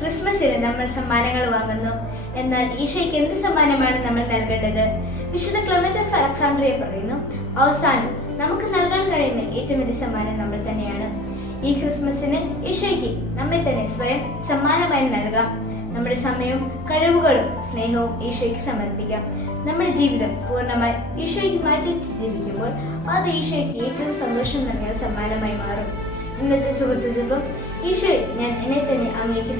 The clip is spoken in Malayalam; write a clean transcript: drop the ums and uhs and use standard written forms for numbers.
ക്രിസ്മസിന് നമ്മൾ സമ്മാനങ്ങൾ വാങ്ങുന്നു. എന്നാൽ ഈശോയ്ക്ക് എന്ത് സമ്മാനമാണ് നമ്മൾ നൽകേണ്ടത്? വിശുദ്ധ ക്ലെമന്റ് അലക്സാണ്ട്രിയ പറയുന്നു, അവസാനം നമുക്ക് നൽകാൻ കഴിയുന്ന ഏറ്റവും വലിയ സമ്മാനം നമ്മൾ തന്നെയാണ്. ഈ ക്രിസ്മസിന് ഈശോയ്ക്ക് നമ്മെ തന്നെ സ്വയം സമ്മാനമായി നൽകാം. നമ്മുടെ സമയവും കഴിവുകളും സ്നേഹവും ഈശോയ്ക്ക് സമർപ്പിക്കാം. നമ്മുടെ ജീവിതം പൂർണ്ണമായി ഈശോയ്ക്ക് മാറ്റിവെച്ച് ജീവിക്കുമ്പോൾ അത് ഈശോയ്ക്ക് ഏറ്റവും സന്തോഷം നൽകുന്ന സമ്മാനമായി മാറും. ഇന്നത്തെ സുഹൃത്ത് ജപം: ഈശോയെ, ഞാൻ എന്നെ തന്നെ അങ്ങേക്ക്